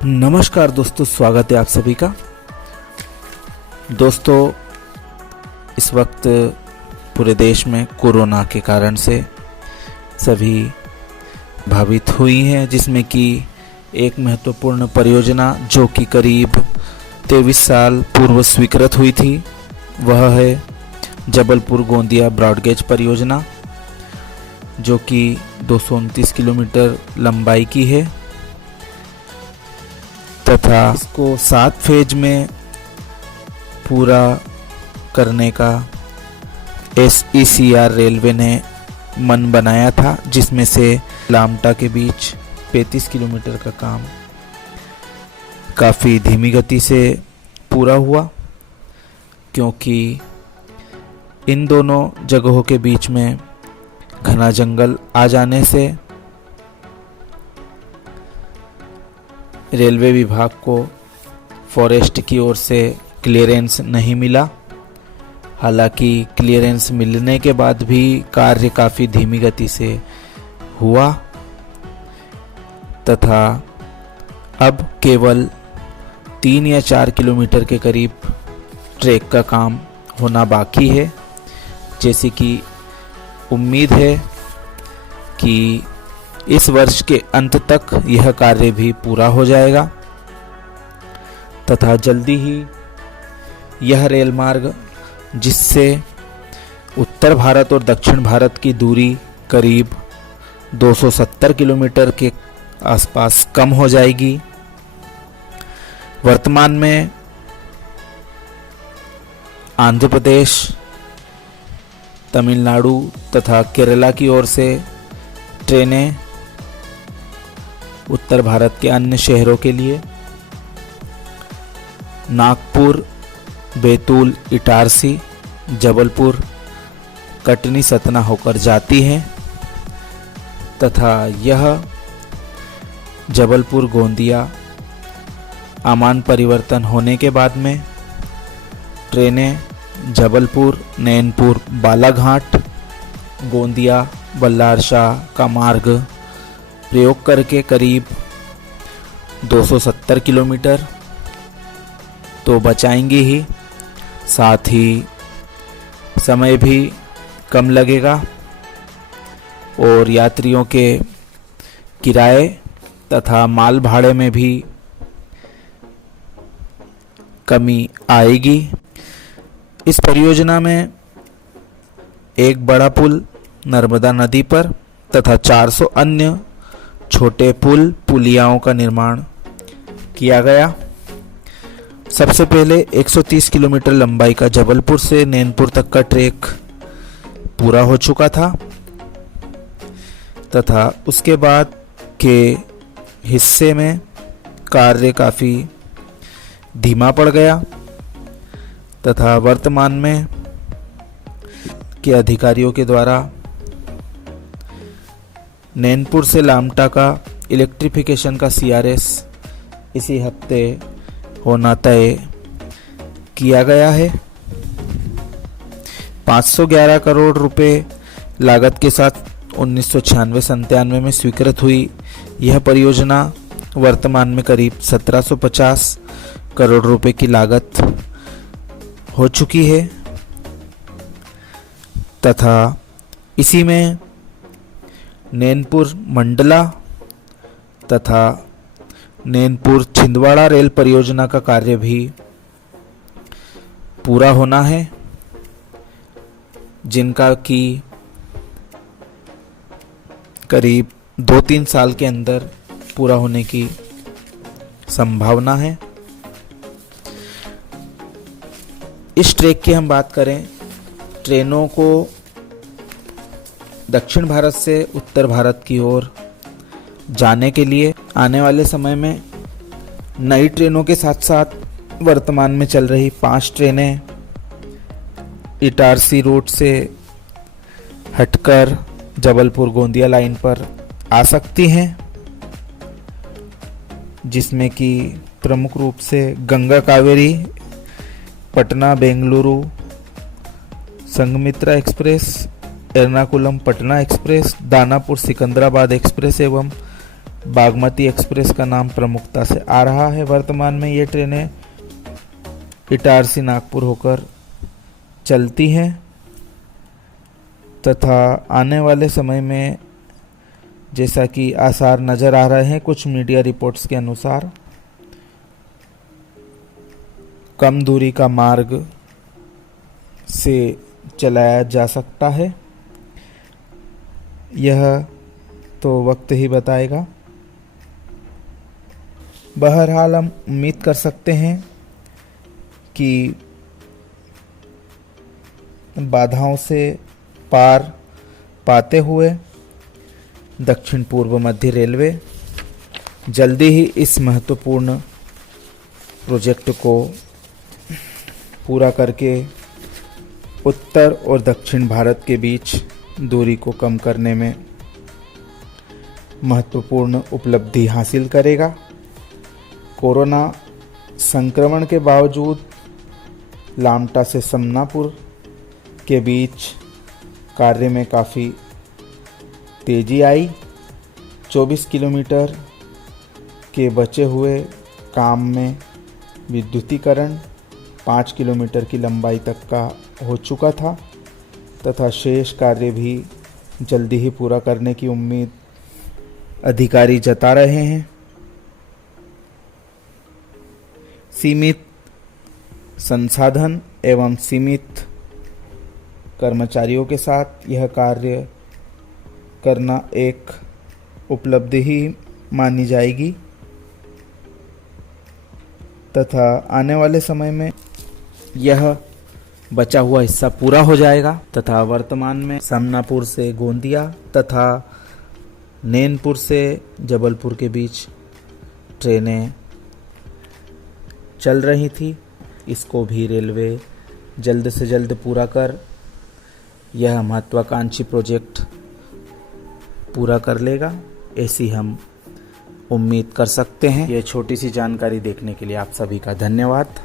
नमस्कार दोस्तों, स्वागत है आप सभी का। दोस्तों, इस वक्त पूरे देश में कोरोना के कारण से सभी प्रभावित हुई हैं, जिसमें कि एक महत्वपूर्ण परियोजना जो कि करीब 23 साल पूर्व स्वीकृत हुई थी, वह है जबलपुर गोंदिया ब्रॉडगेज परियोजना, जो कि 229 किलोमीटर लंबाई की है तथा इसको 7 फेज में पूरा करने का SECR रेलवे ने मन बनाया था, जिसमें से लामटा के बीच 35 किलोमीटर का काम काफ़ी धीमी गति से पूरा हुआ, क्योंकि इन दोनों जगहों के बीच में घना जंगल आ जाने से रेलवे विभाग को फॉरेस्ट की ओर से क्लियरेंस नहीं मिला। हालांकि क्लियरेंस मिलने के बाद भी कार्य काफ़ी धीमी गति से हुआ तथा अब केवल 3 या 4 किलोमीटर के करीब ट्रैक का काम होना बाकी है, जैसे कि उम्मीद है कि इस वर्ष के अंत तक यह कार्य भी पूरा हो जाएगा तथा जल्दी ही यह रेल मार्ग, जिससे उत्तर भारत और दक्षिण भारत की दूरी करीब 270 किलोमीटर के आसपास कम हो जाएगी। वर्तमान में आंध्र प्रदेश, तमिलनाडु तथा केरला की ओर से ट्रेनें उत्तर भारत के अन्य शहरों के लिए नागपुर, बैतूल, इटारसी, जबलपुर, कटनी, सतना होकर जाती हैं तथा यह जबलपुर गोंदिया आमान परिवर्तन होने के बाद में ट्रेनें जबलपुर, नैनपुर, बालाघाट, गोंदिया, बल्लार शाह का मार्ग प्रयोग करके करीब 270 किलोमीटर तो बचाएंगे ही, साथ ही समय भी कम लगेगा और यात्रियों के किराए तथा माल भाड़े में भी कमी आएगी। इस परियोजना में एक बड़ा पुल नर्मदा नदी पर तथा 400 अन्य छोटे पुल पुलियाओं का निर्माण किया गया। सबसे पहले 130 किलोमीटर लंबाई का जबलपुर से नैनपुर तक का ट्रैक पूरा हो चुका था तथा उसके बाद के हिस्से में कार्य काफ़ी धीमा पड़ गया तथा वर्तमान में के अधिकारियों के द्वारा नैनपुर से लामटा का इलेक्ट्रिफिकेशन का CRS इसी हफ्ते होना तय किया गया है। 511 करोड़ रुपए लागत के साथ 1996-97 में स्वीकृत हुई यह परियोजना वर्तमान में करीब 1750 करोड़ रुपए की लागत हो चुकी है तथा इसी में नैनपुर मंडला तथा नैनपुर छिंदवाड़ा रेल परियोजना का कार्य भी पूरा होना है, जिनका कि करीब 2-3 साल के अंदर पूरा होने की संभावना है। इस ट्रैक की हम बात करें, ट्रेनों को दक्षिण भारत से उत्तर भारत की ओर जाने के लिए आने वाले समय में नई ट्रेनों के साथ साथ वर्तमान में चल रही 5 ट्रेनें इटारसी रूट से हटकर जबलपुर गोंदिया लाइन पर आ सकती हैं, जिसमें कि प्रमुख रूप से Ganga Kaveri, Patna Bengaluru Sanghamitra express, Ernakulam Patna express, Danapur Secunderabad express एवं बागमती एक्सप्रेस का नाम प्रमुखता से आ रहा है। वर्तमान में ये ट्रेनें इटारसी नागपुर होकर चलती हैं तथा आने वाले समय में, जैसा कि आसार नज़र आ रहे हैं कुछ मीडिया रिपोर्ट्स के अनुसार, कम दूरी का मार्ग से चलाया जा सकता है। यह तो वक्त ही बताएगा। बहरहाल हम उम्मीद कर सकते हैं कि बाधाओं से पार पाते हुए दक्षिण पूर्व मध्य रेलवे जल्दी ही इस महत्वपूर्ण प्रोजेक्ट को पूरा करके उत्तर और दक्षिण भारत के बीच दूरी को कम करने में महत्वपूर्ण उपलब्धि हासिल करेगा। कोरोना संक्रमण के बावजूद लामटा से समनापुर के बीच कार्य में काफ़ी तेज़ी आई। 24 किलोमीटर के बचे हुए काम में विद्युतीकरण 5 किलोमीटर की लंबाई तक का हो चुका था तथा शेष कार्य भी जल्दी ही पूरा करने की उम्मीद अधिकारी जता रहे हैं। सीमित संसाधन एवं सीमित कर्मचारियों के साथ यह कार्य करना एक उपलब्धि ही मानी जाएगी तथा आने वाले समय में यह बचा हुआ हिस्सा पूरा हो जाएगा तथा वर्तमान में समनापुर से गोंदिया तथा नैनपुर से जबलपुर के बीच ट्रेनें चल रही थी। इसको भी रेलवे जल्द से जल्द पूरा कर यह महत्वाकांक्षी प्रोजेक्ट पूरा कर लेगा, ऐसी हम उम्मीद कर सकते हैं। यह छोटी सी जानकारी देखने के लिए आप सभी का धन्यवाद।